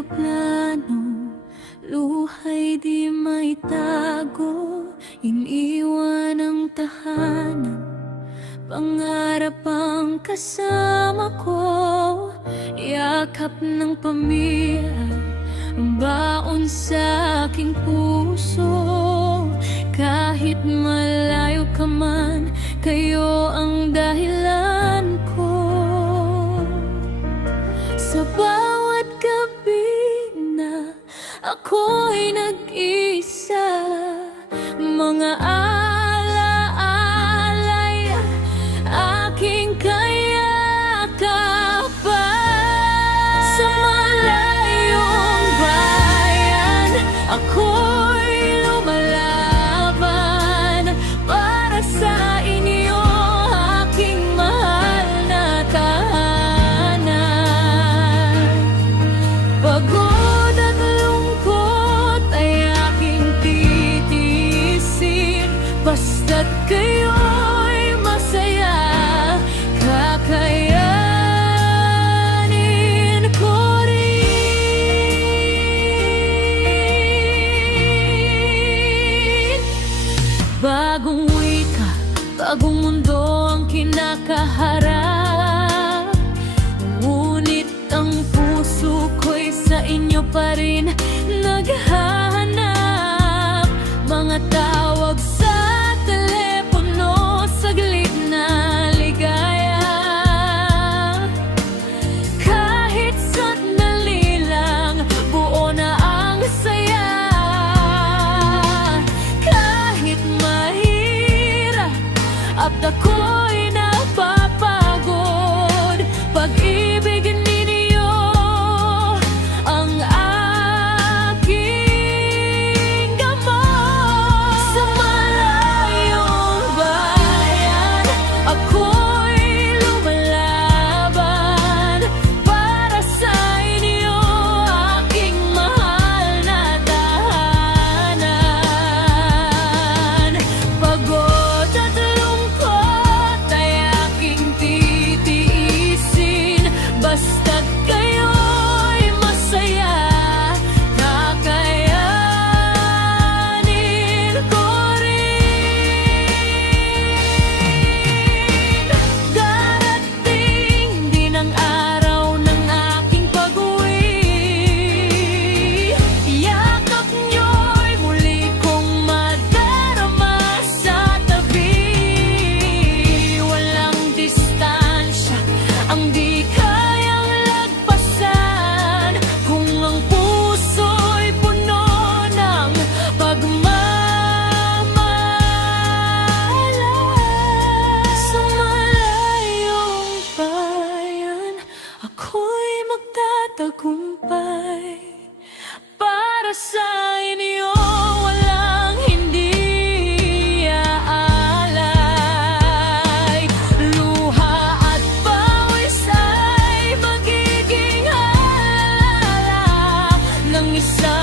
eroplano, luhay di may tago, iniwan ang tahanan, pangarap ang kasama ko, yakap ng pamilya, baon sa aking puso. Kahit malayo ka man, kayo ang dahilan ko. Sa bawat gabi na ako'y nag-isa, mga alaala'y aking kayakapan. Sa malayong bayan, ako'y lumalaban para sa inyo, aking mahal na tahanan. Pagod at lungkot ay aking titiisin, basta't kayo'y masaya, kakayanin ko rin. Bagong wika, bagong mundo ang kinakaharap, ngunit ang puso ko'y sa inyo pa rin naghahanap. Mga tawag sa telepono, saglit na ligaya, kahit sandali lang, buo na ang saya. Kahit mahirap at ako'y napapagod, pag-ibig ninyo ang aking gamot. Sa malayong bayan, ako'y lumalaban para sa inyo, aking mahal na tahanan. Pagod at lungkot ay aking titiisin, basta't kayo'y masaya, kakayanin ko rin. Darating din ang araw ng aking pag-uwi, yakap nyo'y muli kong madarama sa tabi. Walang distansya ang di kayang lagpasan, kung ang puso'y puno ng pagmamahalan. Sa malayong bayan, ako'y magtatagumpay para sa inyo, walang hindi aalay. Luha at pawis ay magiging alala ng isang